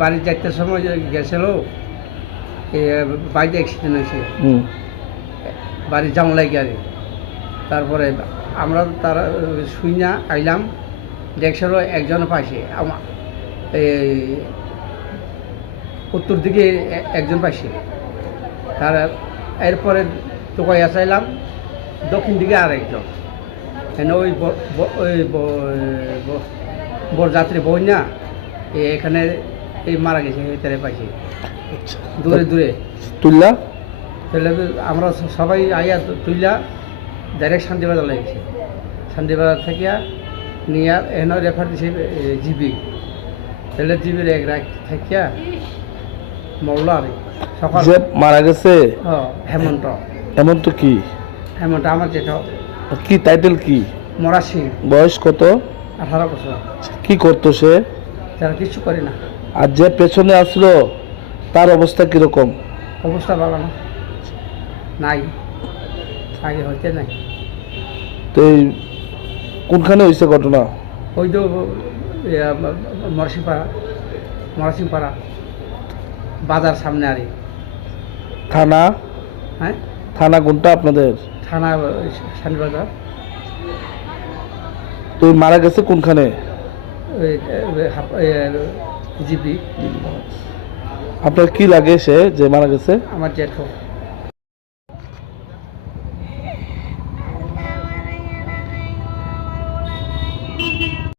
বাড়ি যাইতে সময় গেছিল, বাইরে অ্যাক্সিডেন্ট হয়েছে, বাড়ি যাওয়া লাগে আর তারপরে আমরা তারা শুই না আইলাম, দেখছিল একজন পাইছে এই উত্তর দিকে একজন পাইছে, তার এরপরে তোকাইয়া চাইলাম দক্ষিণ দিকে আরেকজন, ওই বরযাত্রী বই না এখানে এই মারা গেছে, তারে পাইছে দূরে দূরে তুললা। তাহলে আমরা সবাই আইয়া তুইলা ডাইরেক্ট শান্তিবাজার লেগেছে, শান্তিবাজার থেকে নিয়ে এখানে রেফার দিছে জিবি, তাহলে জিবির এক রাত থাকিয়া মরল আর সকাল যে মারা গেছে হেমন্ত। হেমন্ত কি? হেমন্ত আমার যেটা কি টাইটেল কি? মরা সিং। বয়স কত? 18 বছর। কি করতো সে? তারা কিছু করে না। আর যে পেছনে আসলো তার অবস্থা কিরকম? অবস্থা ভালো না, নাই, আগে হইতে নাই। তো এই কোনখানে হয়েছে ঘটনা? ওই তো মরসিংপাড়া বাজার সামনে আরে। থানা? হ্যাঁ, থানা কোনটা আপনাদের? থানা শান্তিবাজার। তো মারা গেছে কোনখানে? জিপি। আপনার কি লাগে সে যে মারা গেছে? আমার জেঠু।